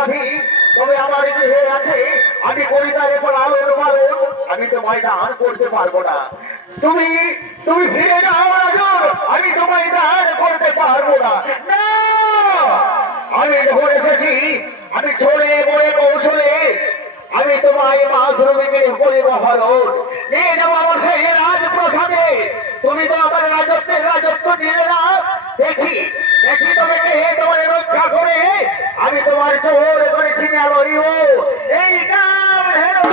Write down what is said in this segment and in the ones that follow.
কাঠি তবে আমার গৃহে আছে। আমি করি তার এবার আলোর পালন, আমি তোমায় দান করতে পারবো না। তুমি তুমি ফিরে যাও রাজন, আমি তোমায় দান করতে পারবো না। না, আমি যখন এসেছি আমি ছড়ে বয়ে কৌশলে আমি তোমায় মা শ্রমিকের করে ভালো নিয়ে যাবো আমার সেই রাজপ্রসাদে। তুমি তো আমার রাজত্ব নিলে না। দেখি দেখি তোমাকে তোমার রক্ষা করে আমি তোমার চোর করেছি না লইব এই কাম হেরো।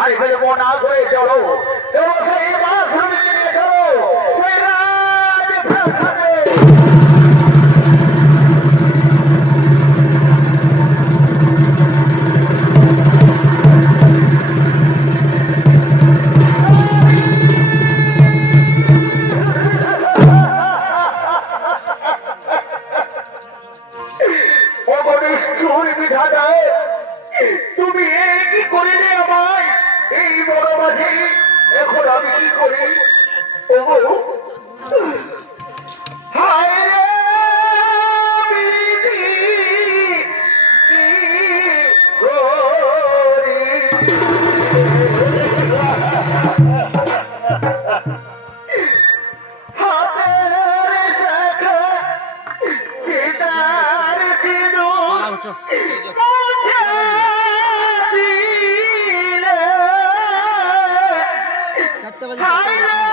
আর ফেলবো না করে চলো সেই মাছ শ্রমিকে নিয়ে চলো সেই রাজপ্রাসাদে। তুমি কি করিলে আমায় এই বড় মাঝে, এখন আমি কি করি? হায় রে বিধি কি করি? হাতের শাখা সীতার সিঁদুর হায় রে